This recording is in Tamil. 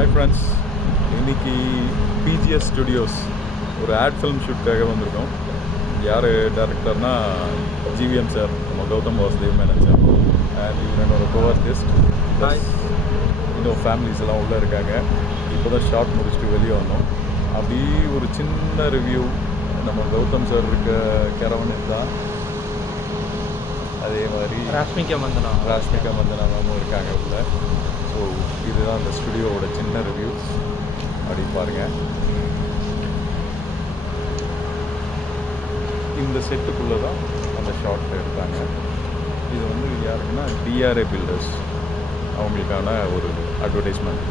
ஹாய் ஃப்ரெண்ட்ஸ், இன்றைக்கி பிஜிஎஸ் ஸ்டுடியோஸ் ஒரு ஆட் ஃபிலிம் ஷூட்காக வந்திருக்கோம். யார் டேரக்டர்னா ஜிவிஎம் சார், நம்ம கௌதம் வாசுதேவ் மேனன் சார், அண்ட் இவர் என்னோட கோஆர்டிஸ்ட். ப்ளஸ் இன்னும் ஃபேமிலிஸ் எல்லாம் உள்ளே இருக்காங்க. இப்போ தான் ஷார்ட் முடிச்சுட்டு வெளியே வந்தோம். அப்படி ஒரு சின்ன ரிவ்யூ. நம்ம கௌதம் சார் இருக்க கேரவன் தான், அதே மாதிரி ராஷ்மிகா மந்தனா மேமும் இருக்காங்க உள்ள. ஸோ இதுதான் அந்த ஸ்டுடியோவோட சின்ன ரிவ்யூ. அப்படி பாருங்கள். இந்த செட்டுக்குள்ளே தான் அந்த ஷார்ட் எடுத்தாங்க. இது வந்து யாருக்குன்னா டிஆர்ஏ பில்டர்ஸ், அவங்களுக்கான ஒரு அட்வர்டைஸ்மெண்ட்.